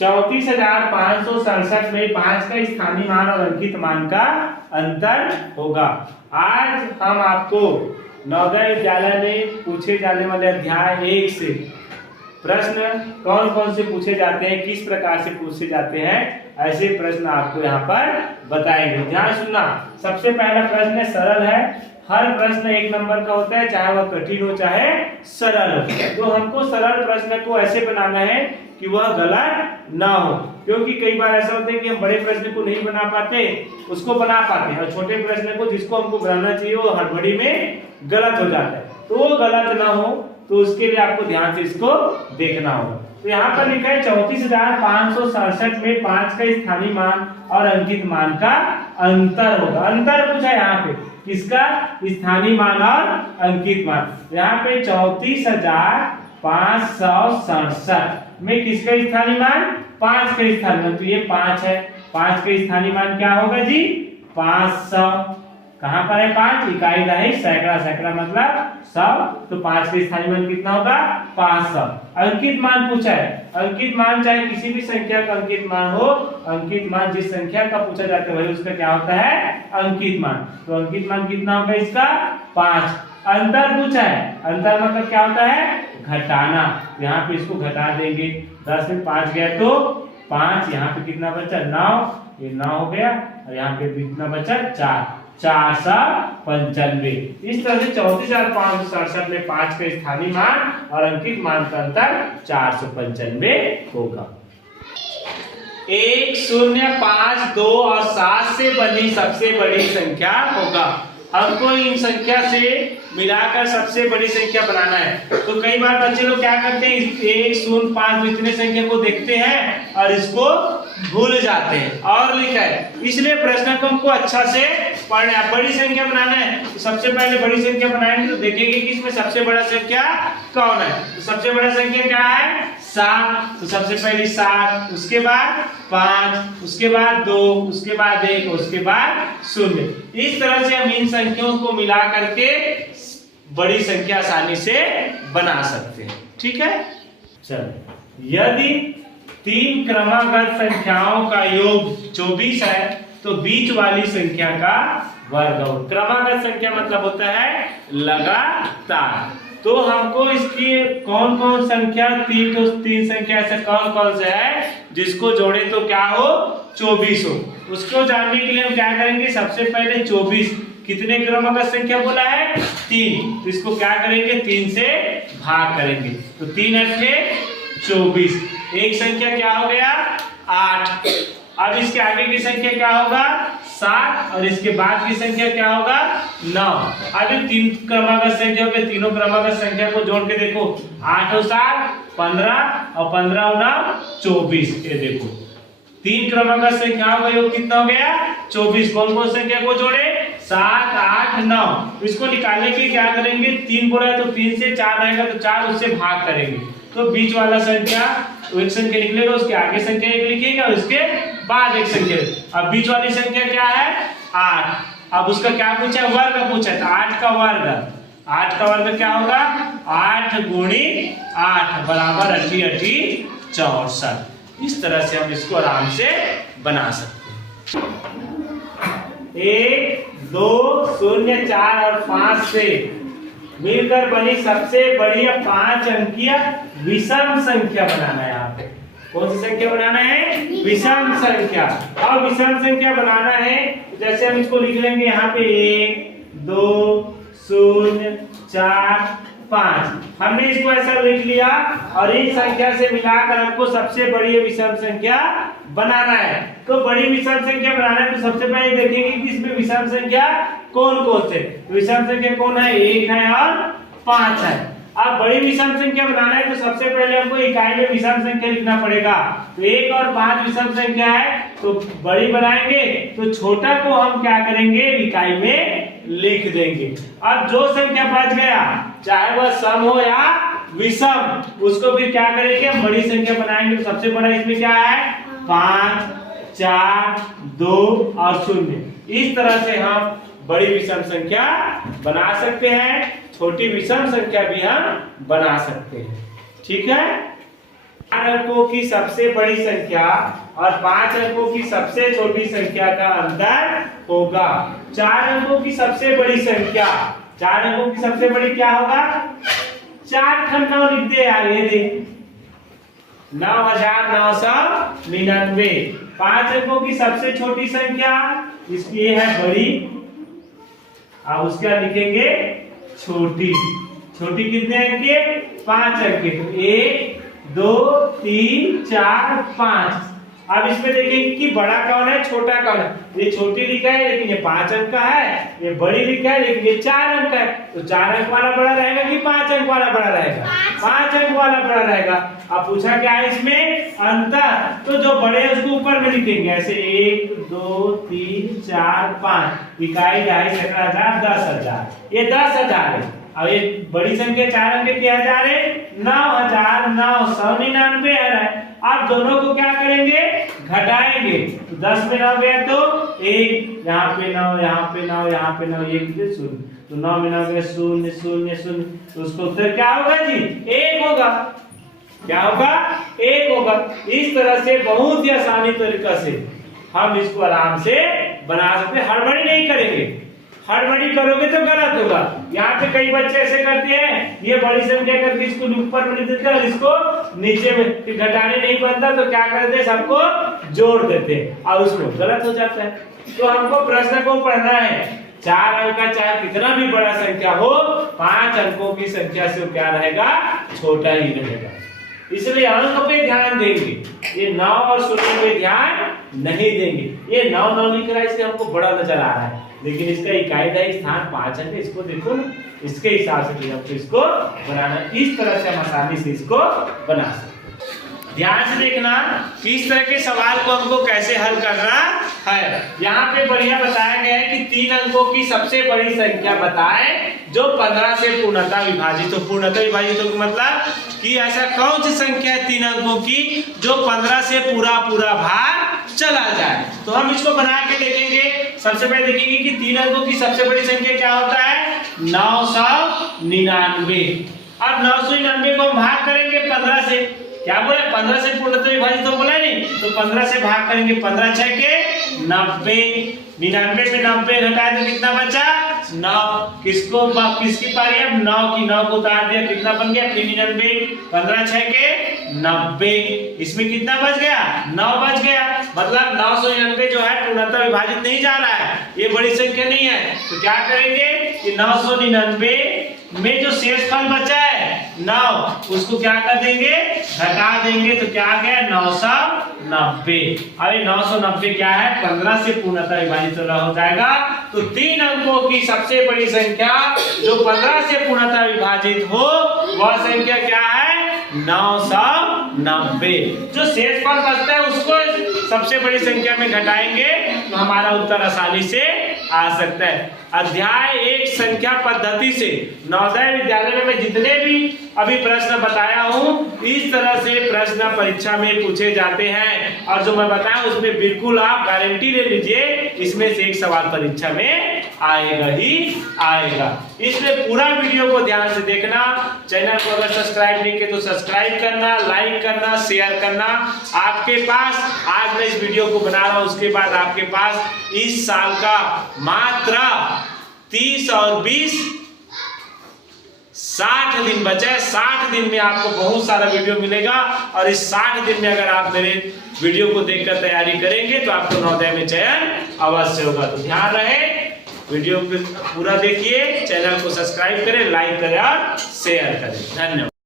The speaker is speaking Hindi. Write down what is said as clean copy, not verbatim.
34,567 में 5 का स्थानीय मान और अंकित मान का अंतर होगा। आज हम आपको नवोदय विद्यालय में पूछे जाने वाले अध्याय 1 से प्रश्न कौन कौन से पूछे जाते हैं, किस प्रकार से पूछे जाते हैं, ऐसे प्रश्न आपको यहाँ पर बताएंगे। ध्यान सुनना। सबसे पहला प्रश्न सरल है। हर प्रश्न 1 नंबर का होता है, चाहे वह कठिन हो चाहे सरल हो। तो हमको सरल प्रश्न को ऐसे बनाना है कि वह गलत ना हो, क्योंकि कई बार ऐसा होता है कि हम बड़े प्रश्न को नहीं बना पाते, उसको बना पाते हैं, और छोटे प्रश्न को जिसको हमको बनाना चाहिए वो हड़बड़ी में गलत हो जाता है। तो वो गलत ना हो, तो उसके लिए आपको ध्यान से इसको देखना होगा। तो यहाँ पर लिखा है 34,567 में 5 का स्थानीय मान और अंकित मान का अंतर होगा। अंतर पूछा यहाँ पे, किसका? स्थानीय मान और अंकित मान। यहाँ पे 34,567 में किसका स्थानीय मान? 5 का स्थानीय मान। तो ये 5 है, 5 का स्थानीय मान क्या होगा जी? 500। कहां पर है 5? इकाई दहाई सैकड़ा, सैकड़ा मतलब 100। तो 5 का स्थानीय मान कितना होगा? 500। अंकित मान पूछा है। अंकित मान चाहे किसी भी संख्या का अंकित मान हो, अंकित मान जिस संख्या का पूछा जाता है वही उसका क्या होता है? अंकित मान। तो अंकित मान कितना होगा इसका? 5। अंतर पूछा है। अंतर मतलब क्या होता है? घटाना। यहाँ पे इसको घटा देंगे। 10 में 5 गया तो 5, यहाँ पे कितना बचा? 9, ये 9 हो गया, और यहाँ पे कितना बचा? 4, 495। इस तरह से 34,567 में 5 का स्थानीय मान और अंकित मान का अंतर 495 होगा। 1, 0, 5, 2 और 7 से बनी सबसे बड़ी संख्या होगा। हमको इन संख्या से मिलाकर सबसे बड़ी संख्या बनाना है। तो कई बार बच्चे लोग क्या करते हैं, 1, 0, 5 इतने संख्या को देखते हैं और इसको भूल जाते हैं। और लिखा है, इसलिए प्रश्न को हमको अच्छा से पढ़ना है। बड़ी संख्या बनाना है तो सबसे पहले बड़ी संख्या बनाएंगे तो देखेंगे कि इसमें सबसे बड़ा संख्या कौन है। तो सबसे बड़ा संख्या क्या है? 7। तो सबसे पहले 7, उसके बाद 5, उसके बाद 2, उसके बाद 1, उसके बाद 0। इस तरह से हम इन संख्याओं को मिला करके बड़ी संख्या आसानी से बना सकते हैं। ठीक है, चलो। यदि 3 क्रमागत संख्याओं का योग 24 है तो बीच वाली संख्या का वर्गमूल। क्रमागत संख्या मतलब होता है लगातार। तो हमको इसकी कौन कौन संख्या, 3 संख्या ऐसे कौन कौन से है जिसको जोड़े तो क्या हो? 24 हो। उसको जानने के लिए हम क्या करेंगे? सबसे पहले 24 कितने क्रमागत संख्या बोला है? 3। तो इसको क्या करेंगे? 3 से भाग करेंगे। तो 3 अट्ठे 24। एक संख्या क्या हो गया? 8। अब इसके आगे की संख्या क्या होगा? 7, और इसके बाद की संख्या क्या होगा? 9। अभी 3 क्रमागत संख्या हो गए, तीनों क्रमागत संख्या को जोड़ के देखो। 8 और 7 15, और 15 और 9 24। ये देखो 3 क्रमागत संख्याओं का योग कितना हो गया? 24। कौन कौन संख्या को जोड़े? 7, 8, 9। इसको निकालने के लिए क्या करेंगे? 3 बोला है तो 3 से 4 रहेगा तो 4 उससे भाग करेंगे। तो बीच वाला संख्या एक संख्या निकलेगा, उसके आगे संख्या एक लिखिएगा, उसके बाद एक संख्या। अब बीच वाली संख्या क्या है? 8। अब उसका क्या पूछा? वर्ग पूछा। तो 8 का वर्ग, 8 का वर्ग क्या होगा? 8 गुणी 8 बराबर 8 8 64। इस तरह से हम इसको आराम से बना सकते हैं। 1, 2, 0, 4 और 5 से मिलकर बनी सबसे बड़ी 5 अंकीय विषम संख्या बनाना है। यहाँ पे कौन सी संख्या बनाना है? विषम संख्या। और विषम संख्या बनाना है जैसे हम इसको लिख लेंगे यहाँ पे 1, 2, 0, 4, 5। हमने इसको ऐसा लिख लिया और इन संख्या से मिलाकर हमको सबसे बड़ी विषम संख्या बनाना है। तो बड़ी विषम संख्या बनाना है तो सबसे पहले देखेंगे कि इसमें विषम संख्या कौन कौन से। विषम संख्या कौन है? 1 है और 5 है। अब बड़ी विषम संख्या बनाना है तो सबसे पहले हमको इकाई में विषम संख्या लिखना पड़ेगा। तो 1 और 5 विषम संख्या है तो बड़ी बनाएंगे, तो छोटा को हम क्या करेंगे? इकाई में लिख देंगे। अब जो संख्या बच गया, चाहे वह सम हो या विषम, उसको भी क्या करेंगे? हम बड़ी संख्या बनाएंगे। तो सबसे बड़ा इसमें क्या है? 5, 4, 2 और 0। इस तरह से हम बड़ी विषम संख्या बना सकते हैं, छोटी विषम संख्या भी हम बना सकते हैं। ठीक है, 4 अंकों की सबसे बड़ी संख्या और 5 अंकों की सबसे छोटी संख्या का अंतर होगा। 4 अंकों की सबसे बड़ी संख्या, 4 अंकों की सबसे बड़ी क्या होगा? 4 खंड 9 लिख दे यार, ये देख 9999। 5 अंकों की सबसे छोटी संख्या, इसकी है बड़ी, अब उसका लिखेंगे छोटी। छोटी कितने अंक के? 5 अंक के। तो 1 2 3 4 5। अब इसमें देखेंगे कि बड़ा कौन है छोटा कौन है। ये छोटी लिखा है लेकिन ये 5 अंक का है, ये बड़ी लिखा है लेकिन ये 4 अंक का है। तो 4 अंक वाला बड़ा रहेगा कि 5 अंक वाला बड़ा रहेगा? 5 अंक वाला बड़ा रहेगा। अब पूछा क्या है इसमें? अंतर। तो जो बड़े है उसको ऊपर में लिखेंगे ऐसे 1 2 3 4 5। इकाई ढाई सैकड़ा हजार 10,000, ये 10,000 है। अब ये बड़ी संख्या 4 अंक की हजार है, 9,999 आ रहा है। आप दोनों को क्या करेंगे? घटाएंगे। तो 10 में 9 गया तो 1, यहाँ पे 9, यहाँ पे 9, यहाँ पे 9, 1 0। तो 9 में 9 गया 0 0 0। तो उसका उत्तर क्या होगा जी? 1 होगा। क्या होगा? 1 होगा। इस तरह से बहुत ही आसानी तरीका से हम इसको आराम से बना सकते हैं। हड़बड़ी नहीं करेंगे, हड़बड़ी करोगे तो गलत होगा। यहाँ पे कई बच्चे ऐसे करते हैं, ये बड़ी संख्या करके इसको ऊपर में लिख देते हैं और इसको नीचे में, फिर घटाने नहीं बनता तो क्या करते हैं? सबको जोड़ देते हैं और उसमें गलत हो जाता है। तो हमको प्रश्न को पढ़ना है। 4 अंक का चाहे कितना भी बड़ा संख्या हो, 5 अंकों की संख्या से क्या रहेगा? छोटा ही रहेगा। इसलिए अंक पे ध्यान देंगे, ये 9 और 0 पे ध्यान नहीं देंगे। ये 9 9 लिख रहा है इसलिए हमको बड़ा नजर आ रहा है, लेकिन इसका इकाई ढाई स्थान 5 अंक है। इसको देखो ना, इसके हिसाब से आपको इसको बनाना। इस तरह से हम आसानी से इसको बना सकते हैं। ध्यान से देखना कि इस तरह के सवाल को हमको कैसे हल करना है। यहाँ पे बढ़िया बताया गया है कि 3 अंकों की सबसे बड़ी संख्या बताएं जो 15 से पूर्णतः विभाजित हो। पूर्णतः विभाजित हो मतलब कि ऐसा कौन सी संख्या है 3 अंकों की जो 15 से पूरा भाग चला जाए। तो हम इसको बना के देखेंगे। सबसे पहले देखेंगे कि 3 अंकों की सबसे बड़ी संख्या क्या होता है? 999। अब 999 को हम भाग करेंगे 15 से। क्या बोला? 15 से पूर्णतः विभाजित तो बोला नहीं, तो 15 से भाग करेंगे। 15 6 के 90। 99 में 90 घटाए तो कितना बचा? 9। किसकी पारी है? 9 की। 9 को उतार दिया, कितना बन गया? 99। 15 6 के 90। इसमें कितना बच गया? 9 बच गया। मतलब 999 जो है पूर्णतः विभाजित नहीं जा रहा है, ये बड़ी संख्या नहीं है। तो क्या करेंगे कि 999 में जो शेषफल बचा है 9, उसको क्या कर देंगे? घटा देंगे। तो क्या आ गया? 990। अरे 990 क्या है? 15 से पूर्णतः विभाजित हो जाएगा। तो 3 अंकों की सबसे बड़ी संख्या जो 15 से पूर्णतः विभाजित हो वह संख्या क्या है? 990। जो शेषफल बचता है उसको सबसे बड़ी संख्या में घटाएंगे तो हमारा उत्तर आसानी से आ सकता है। अध्याय 1 संख्या पद्धति से नवोदय विद्यालय में मैं जितने भी अभी प्रश्न बताया हूँ, इस तरह से प्रश्न परीक्षा में पूछे जाते हैं। और जो मैं बताया उसमें बिल्कुल आप गारंटी ले लीजिए, इसमें से एक सवाल परीक्षा में आएगा ही आएगा। इसमें पूरा वीडियो को ध्यान से देखना। चैनल को अगर सब्सक्राइब नहीं किया तो सब्सक्राइब करना, लाइक करना, शेयर करना। आपके पास आज मैं इस वीडियो को बना रहा हूँ, उसके बाद आपके पास इस साल का मात्र 30 और 20 60 दिन बचे। 60 दिन में आपको बहुत सारा वीडियो मिलेगा और इस 60 दिन में अगर आप मेरे वीडियो को देखकर तैयारी करेंगे तो आपको नवोदय में चयन अवश्य होगा। तो ध्यान रहे, वीडियो को पूरा देखिए, चैनल को सब्सक्राइब करें, लाइक करें और शेयर करें। धन्यवाद।